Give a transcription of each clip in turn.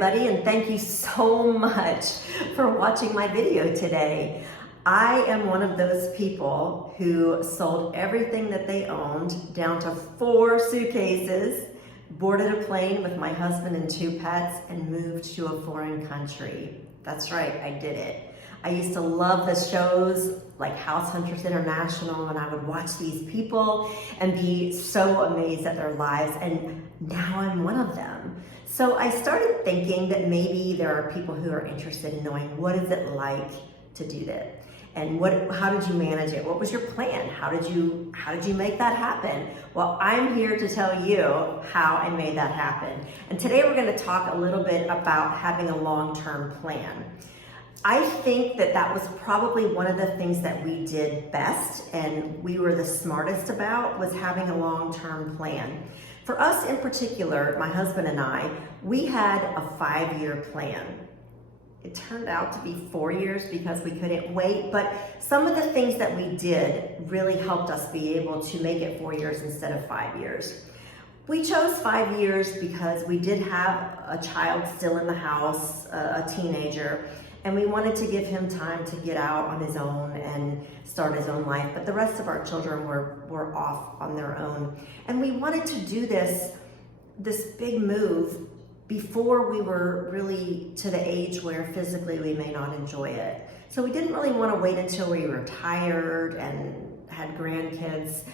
everybody, and thank you so much for watching my video today. I am one of those people who sold everything that they owned down to 4 suitcases, boarded a plane with my husband and 2 pets, and moved to a foreign country. That's right, I did it. I used to love the shows like House Hunters International, and I would watch these people and be so amazed at their lives, and now I'm one of them. So I started thinking that maybe there are people who are interested in knowing what is it like to do that, and how did you manage it? What was your plan? How did you make that happen? Well, I'm here to tell you how I made that happen. And today we're going to talk a little bit about having a long-term plan. I think that was probably one of the things that we did best and we were the smartest about, was having a long-term plan. For us in particular, my husband and I, we had a 5-year plan. It turned out to be 4 years because we couldn't wait, but some of the things that we did really helped us be able to make it 4 years instead of 5 years. We chose 5 years because we did have a child still in the house, a teenager, and we wanted to give him time to get out on his own and start his own life. But the rest of our children were off on their own. And we wanted to do this big move before we were really to the age where physically we may not enjoy it. So we didn't really want to wait until we were retired and had grandkids.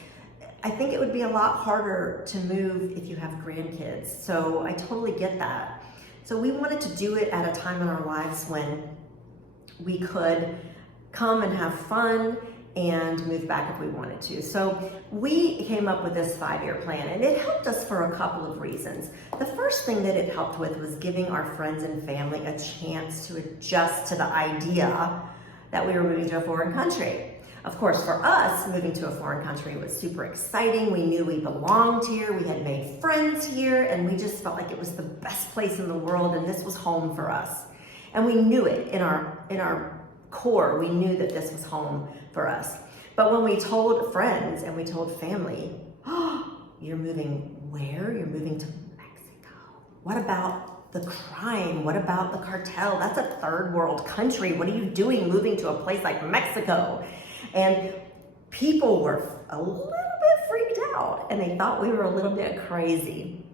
I think it would be a lot harder to move if you have grandkids. So I totally get that. So we wanted to do it at a time in our lives when we could come and have fun and move back if we wanted to. So we came up with this 5-year plan, and it helped us for a couple of reasons. The first thing that it helped with was giving our friends and family a chance to adjust to the idea that we were moving to a foreign country. Of course, for us, moving to a foreign country was super exciting. We knew we belonged here, we had made friends here, and we just felt like it was the best place in the world, and this was home for us. And we knew it in our core. We knew that this was home for us. But when we told friends and we told family, "Oh, you're moving where? You're moving to Mexico. What about the crime? What about the cartel? That's a third world country. What are you doing moving to a place like Mexico?" And people were a little bit freaked out, and they thought we were a little bit crazy.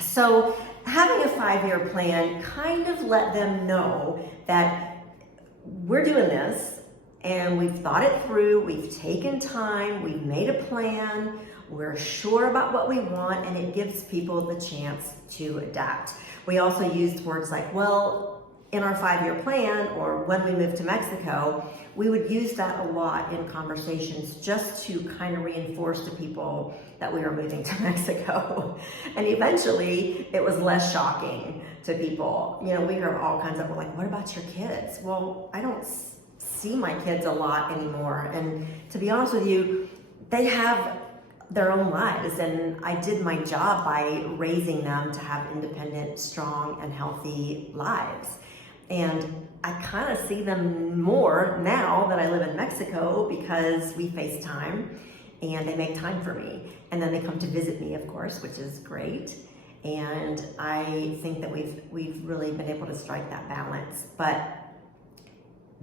So having a 5-year plan kind of let them know that we're doing this, and we've thought it through, we've taken time, we've made a plan, we're sure about what we want, and it gives people the chance to adapt. We also used words like, well, in our 5-year plan, or when we moved to Mexico, we would use that a lot in conversations just to kind of reinforce to people that we were moving to Mexico. And eventually it was less shocking to people. You know, we heard all kinds of, we're like, what about your kids? Well, I don't see my kids a lot anymore. And to be honest with you, they have their own lives, and I did my job by raising them to have independent, strong, and healthy lives. And I kind of see them more now that I live in Mexico because we FaceTime and they make time for me. And then they come to visit me, of course, which is great. And I think that we've really been able to strike that balance. But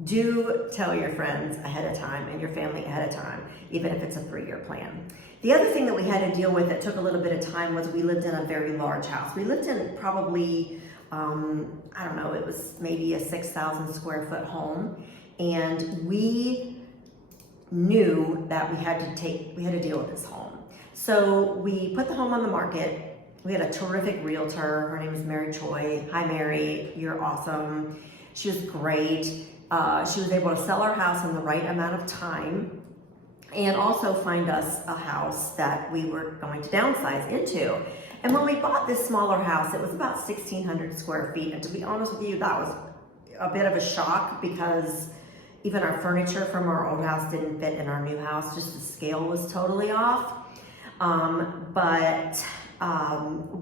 do tell your friends ahead of time and your family ahead of time, even if it's a 3-year plan. The other thing that we had to deal with that took a little bit of time was we lived in a very large house. We lived in probably, I don't know, it was maybe a 6,000 square foot home. And we knew that we had to deal with this home. So we put the home on the market. We had a terrific realtor. Her name is Mary Choi. Hi, Mary, you're awesome. She was great. She was able to sell our house in the right amount of time and also find us a house that we were going to downsize into. And when we bought this smaller house, it was about 1,600 square feet. And to be honest with you, that was a bit of a shock because even our furniture from our old house didn't fit in our new house. Just the scale was totally off.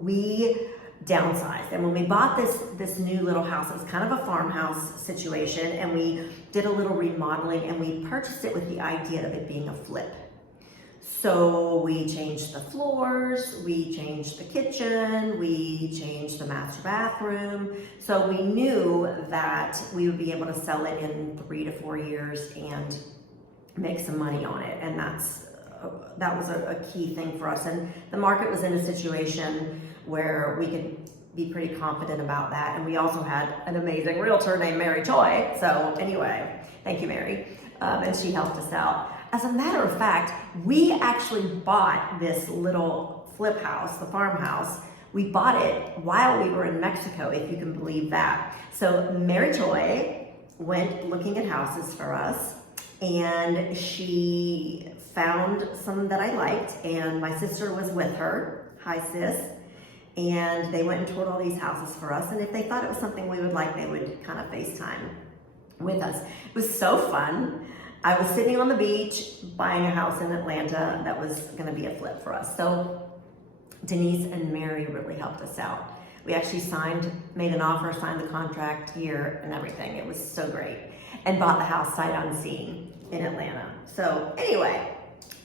We downsized. And when we bought this new little house, it was kind of a farmhouse situation, and we did a little remodeling, and we purchased it with the idea of it being a flip. So we changed the floors, we changed the kitchen, we changed the master bathroom. So we knew that we would be able to sell it in 3 to 4 years and make some money on it. And that was a key thing for us. And the market was in a situation where we could be pretty confident about that. And we also had an amazing realtor named Mary Choi. So anyway, thank you, Mary. And she helped us out. As a matter of fact, we actually bought this little flip house, the farmhouse. We bought it while we were in Mexico, if you can believe that. So Mary Choi went looking at houses for us, and she found some that I liked, and my sister was with her. Hi, sis. And they went and toured all these houses for us, and if they thought it was something we would like, they would kind of FaceTime with us. It was so fun. I was sitting on the beach buying a house in Atlanta that was going to be a flip for us. So Denise and Mary really helped us out. We actually made an offer, signed the contract here and everything. It was so great. And bought the house sight unseen in Atlanta. So anyway,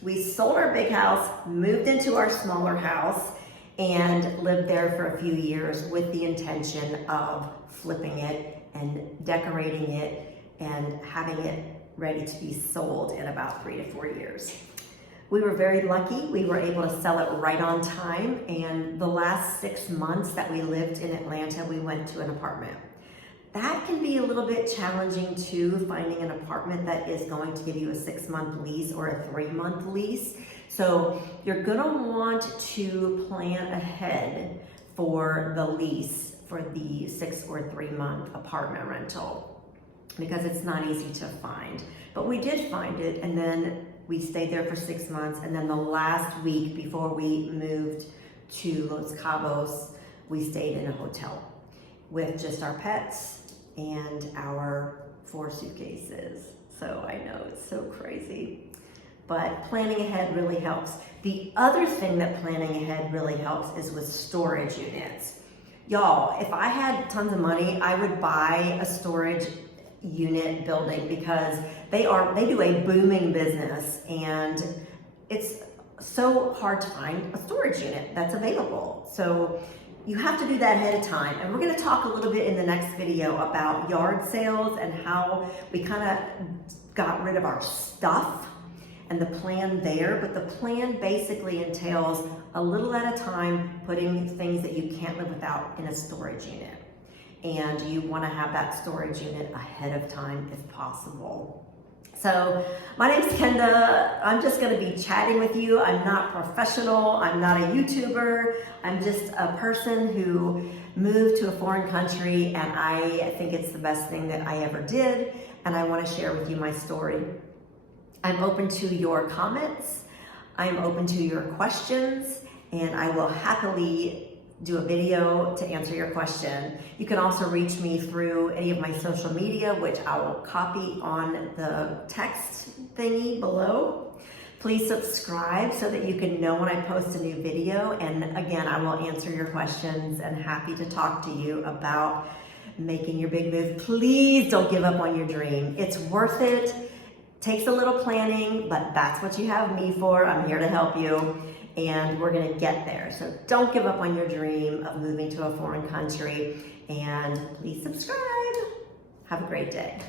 we sold our big house, moved into our smaller house, and lived there for a few years with the intention of flipping it and decorating it and having it ready to be sold in about 3 to 4 years. We were very lucky. We were able to sell it right on time, and the last 6 months that we lived in Atlanta, we went to an apartment. That can be a little bit challenging too, finding an apartment that is going to give you a 6-month lease or a 3-month lease. So you're gonna want to plan ahead for the lease for the 6 or 3-month apartment rental, because it's not easy to find. But we did find it, and then we stayed there for 6 months, and then the last week before we moved to Los Cabos, we stayed in a hotel with just our pets and our 4 suitcases. So I know it's so crazy, but planning ahead really helps. The other thing that planning ahead really helps is with storage units. Y'all, if I had tons of money, I would buy a storage unit building, because they do a booming business, and it's so hard to find a storage unit that's available. So you have to do that ahead of time. And we're going to talk a little bit in the next video about yard sales and how we kind of got rid of our stuff and the plan there. But the plan basically entails a little at a time, putting things that you can't live without in a storage unit. And you want to have that storage unit ahead of time if possible. So my name's Kenda. I'm just going to be chatting with you. I'm not professional. I'm not a YouTuber. I'm just a person who moved to a foreign country, and I think it's the best thing that I ever did, and I want to share with you my story. I'm open to your comments. I'm open to your questions, and I will happily do a video to answer your question. You can also reach me through any of my social media, which I will copy on the text thingy below. Please subscribe so that you can know when I post a new video. And again, I will answer your questions and happy to talk to you about making your big move. Please don't give up on your dream. It's worth it. Takes a little planning, but that's what you have me for. I'm here to help you, and we're gonna get there. So don't give up on your dream of moving to a foreign country, and please subscribe. Have a great day.